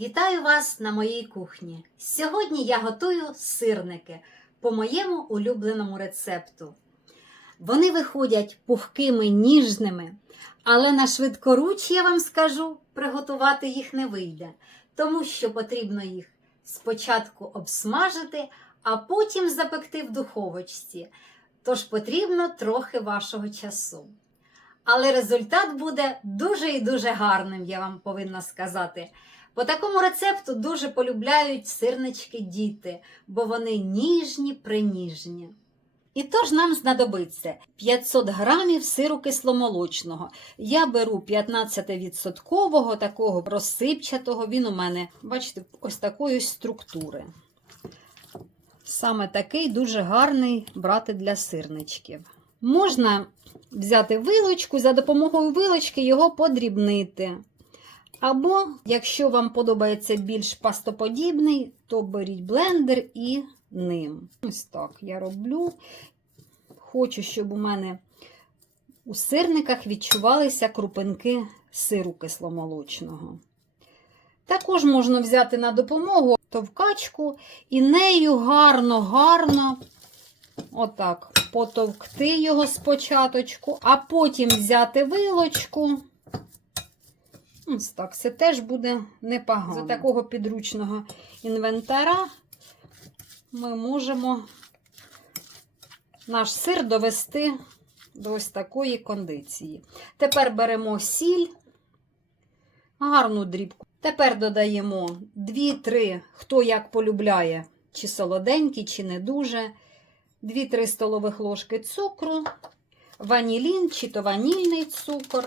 Вітаю вас на моїй кухні. Сьогодні я готую сирники по моєму улюбленому рецепту. Вони виходять пухкими, ніжними, але на швидкоруч, я вам скажу, приготувати їх не вийде, тому що потрібно їх спочатку обсмажити, а потім запекти в духовочці. Тож потрібно трохи вашого часу. Але результат буде дуже і дуже гарним, я вам повинна сказати. По такому рецепту дуже полюбляють сирнички діти, бо вони ніжні, приніжні. І тож нам знадобиться 500 грамів сиру кисломолочного. Я беру 15% такого розсипчатого, він у мене, бачите, ось такої структури. Саме такий дуже гарний брати для сирничків. Можна взяти вилочку, за допомогою вилочки його подрібнити. Або, якщо вам подобається більш пастоподібний, то беріть блендер і ним. Ось так я роблю. Хочу, щоб у мене у сирниках відчувалися крупинки сиру кисломолочного. Також можна взяти на допомогу товкачку і нею гарно-гарно отак потовкти його спочатку, а потім взяти вилочку. Ось так, це теж буде непогано. За такого підручного інвентара ми можемо наш сир довести до ось такої кондиції. Тепер беремо сіль, гарну дрібку. Тепер додаємо 2-3, хто як полюбляє, чи солоденький, чи не дуже. 2-3 столових ложки цукру, ванілін чи то ванільний цукор.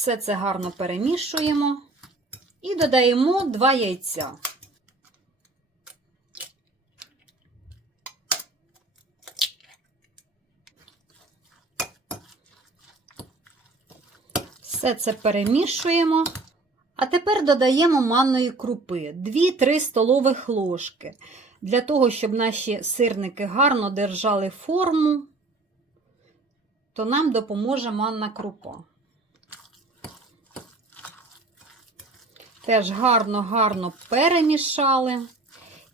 Все це гарно перемішуємо і додаємо 2 яйця. Все це перемішуємо. А тепер додаємо манної крупи 2-3 столових ложки. Для того, щоб наші сирники гарно держали форму, то нам допоможе манна крупа. Теж гарно-гарно перемішали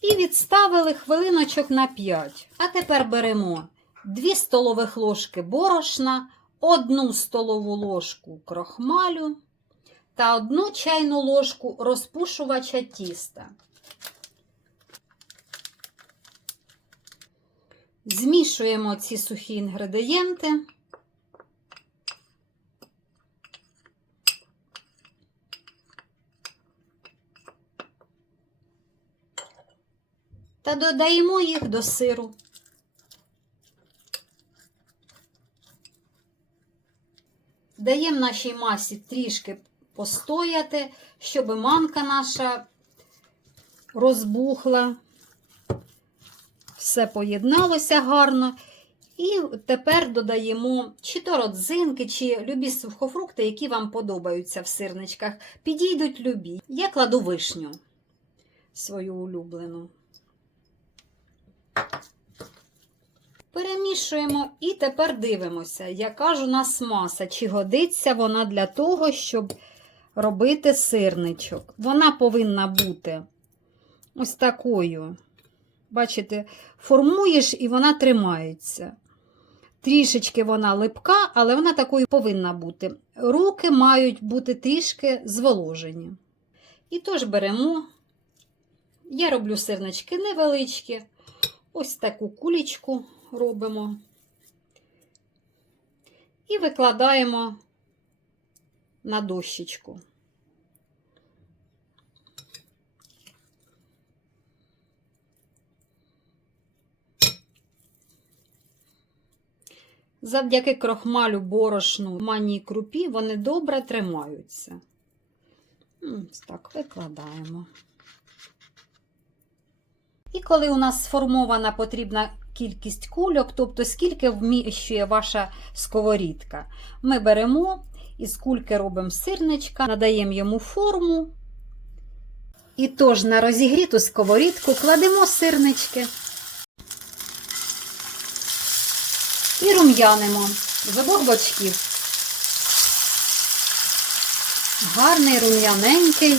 і відставили хвилиночок на 5. А тепер беремо 2 столових ложки борошна, 1 столову ложку крохмалю та 1 чайну ложку розпушувача тіста. Змішуємо ці сухі інгредієнти. Та додаємо їх до сиру. Даємо нашій масі трішки постояти, щоб манка наша розбухла. Все поєдналося гарно. І тепер додаємо чи то родзинки, чи любі сухофрукти, які вам подобаються в сирничках. Підійдуть любі. Я кладу вишню свою улюблену. Перемішуємо і тепер дивимося, яка ж у нас маса, чи годиться вона для того, щоб робити сирничок. Вона повинна бути ось такою. Бачите, формуєш і вона тримається. Трішечки вона липка, але вона такою повинна бути. Руки мають бути трішки зволожені. І тож беремо, я роблю сирнички невеличкі, ось таку кулічку робимо і викладаємо на дощечку. Завдяки крохмалю, борошну, манній крупі вони добре тримаються. Ось так викладаємо. І коли у нас сформована потрібна кількість кульок, тобто скільки вміщує ваша сковорідка, ми беремо із кульки робимо сирничка, надаємо йому форму. І тож на розігріту сковорідку кладемо сирнички. І рум'янимо з обох бочків. Гарний рум'яненький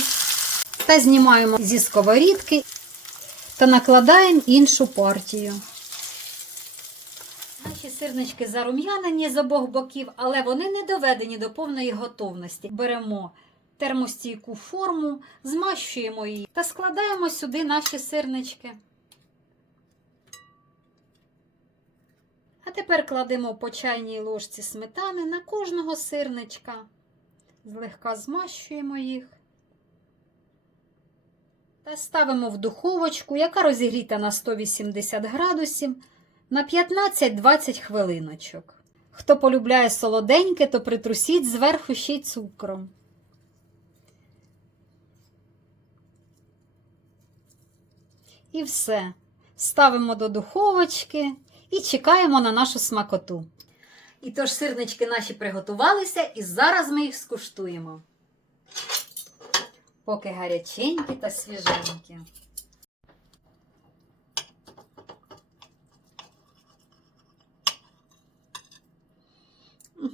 та знімаємо зі сковорідки та накладаємо іншу партію. Наші сирнички зарум'янені з обох боків, але вони не доведені до повної готовності. Беремо термостійку форму, змащуємо її та складаємо сюди наші сирнички. А тепер кладемо по чайній ложці сметани на кожного сирничка. Злегка змащуємо їх. Та ставимо в духовочку, яка розігріта на 180 градусів на 15-20 хвилиночок. Хто полюбляє солоденьке, то притрусіть зверху ще й цукром. І все. Ставимо до духовочки і чекаємо на нашу смакоту. І тож сирнички наші приготувалися, і зараз ми їх скуштуємо. Поки гаряченькі та свіженькі.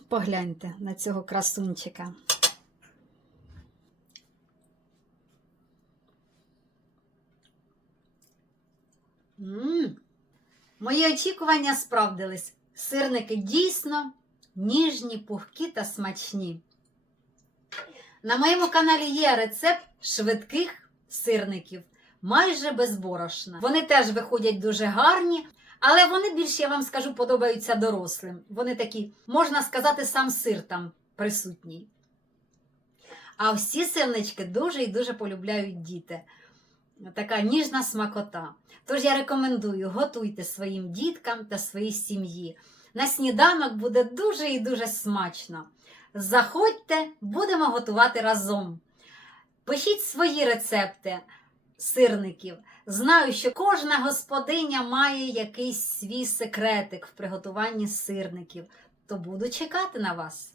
Погляньте на цього красунчика. М, Мої очікування справдились. Сирники дійсно ніжні, пухкі та смачні. На моєму каналі є рецепт швидких сирників, майже без борошна. Вони теж виходять дуже гарні, але вони більше, я вам скажу, подобаються дорослим. Вони такі, можна сказати, сам сир там присутній. А всі сирнички дуже і дуже полюбляють діти. Така ніжна смакота. Тож я рекомендую, готуйте своїм діткам та своїй сім'ї. На сніданок буде дуже і дуже смачно. Заходьте, будемо готувати разом. Пишіть свої рецепти сирників. Знаю, що кожна господиня має якийсь свій секретик в приготуванні сирників, то буду чекати на вас.